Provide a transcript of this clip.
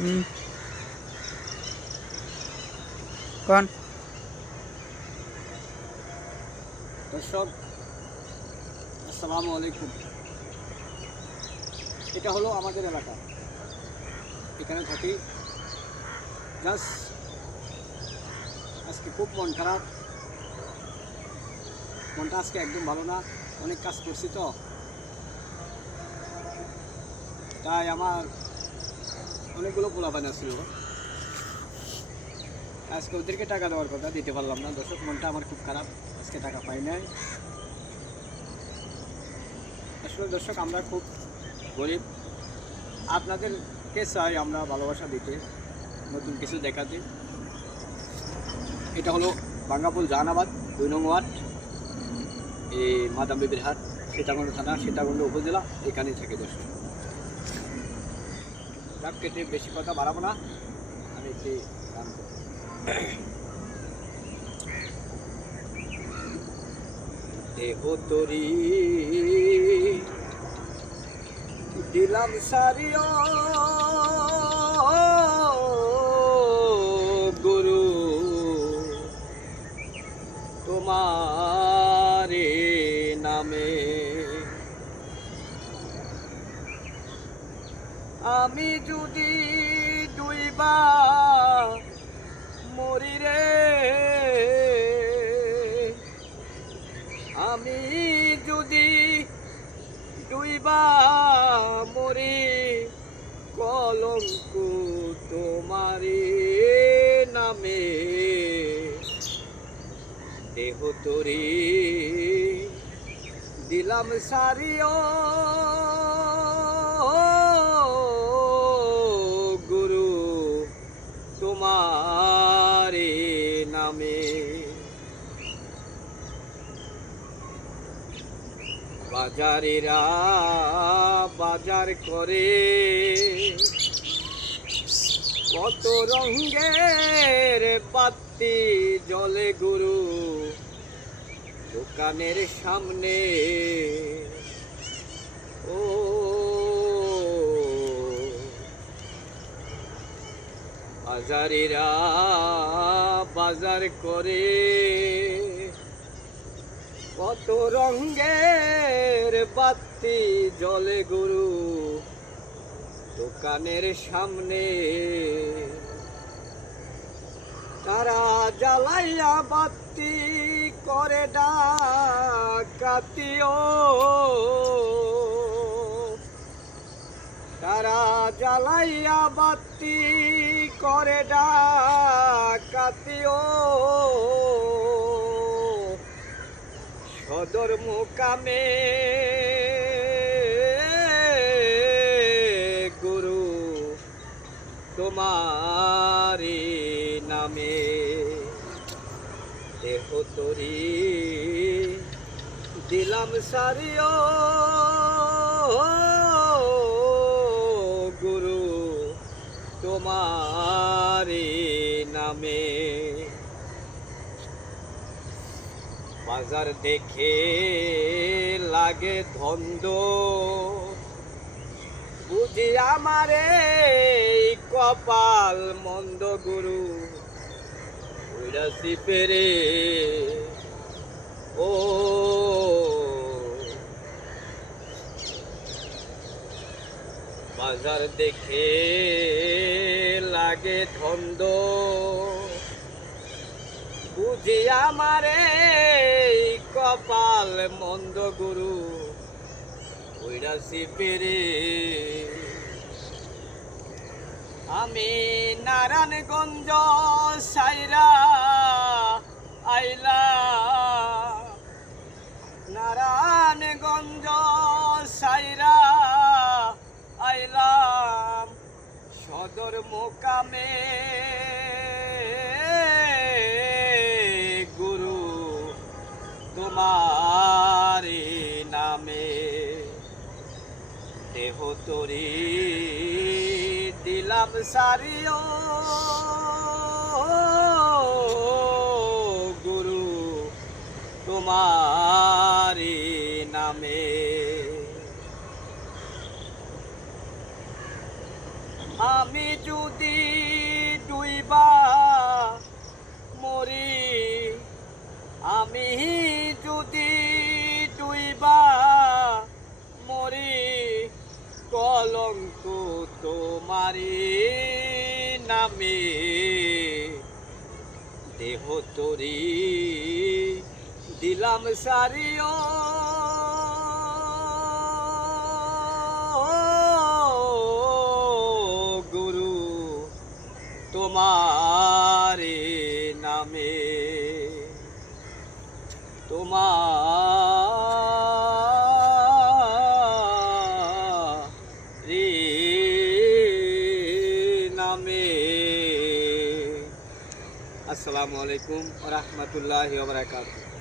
কোন দর্শক আসসালামু আলাইকুম। এটা হলো আমাদের এলাকা, এখানে থাকি। জাস্ট আজকে খুব মন খারাপ, মনটা আজকে একদম ভালো না। অনেক কাজ করছি তো, তাই আমার অনেকগুলো পোলাপান ছিল। আজকে ওদেরকে টাকা দেওয়ার কথা, দিতে পারলাম না। দর্শক মনটা আমার খুব খারাপ, আজকে টাকা পাই নাই। আসলে দর্শক আমরা খুব গরিব, আপনাদেরকে চাই আমরা ভালোবাসা দিতে, নতুন কিছু দেখাতে। এটা হলো বাঙ্গাপুল জাহানাবাদ 2 নং ওয়ার্ড, এই মাদাম বিবির হাট, সীতাকুণ্ড থানা, সীতাকুণ্ড উপজেলা, এখানেই থাকে। দর্শক রাত কেটে বেশি কথা বাড়াবো না, আমি একটি গান করব। দেহ তরি দিলাম সারিও গুরু তোমারে নামে, আমি যদি ডুইবা মরি রে, আমি যদি ডুইবা মরি, কলঙ্ক তোমারে নামে। দেহ তরি দিলাম সারিও গুরু তোমারে নামে। বাজারেরা বাজার করে কত রঙের বাতি জ্বলে গুরু দোকানের সামনে। ও বাজারেরা বাজার করে কত রঙের বাতি জ্বলে গুরু দোকানের সামনে। তারা জ্বালাইয়া বাতি করে ডাকাতিও, তারা জ্বালাইয়া বাতি করে ডাকাতিও। সদর মুকামে গুরু তোমারি নামে। দেহ তরি দিলাম সারিও গুরু তোমারি নামে। বাজার দেখে লাগে ধন্দ, বুঝি আমারে কপাল মন্দ গুরু উড়াসি পেরে। ও বাজার দেখে লাগে ধন্দ, বুঝি আমারে কপাল মন্দ গুরু উড়াসি পেরে। আমি নারায়ণগঞ্জ সাইরা আইলা, নারায়ণগঞ্জ সাইরা আইলাম সদর মোকামে গুরু তোমারি নামে। দেহ তরি দিলাম সারিও গুরু তোমারি নামে। আমি যদি ডুইবা মরি, আমি যদি ডুইবা মরি, কলঙ্ক তোমারি নামে, দেহ তরি দিলাম সারিও গুরু তোমারে নামে, তোমারে নামে। আসসালামু আলাইকুম ওয়া রাহমাতুল্লাহি ওয়া বারাকাতুহু।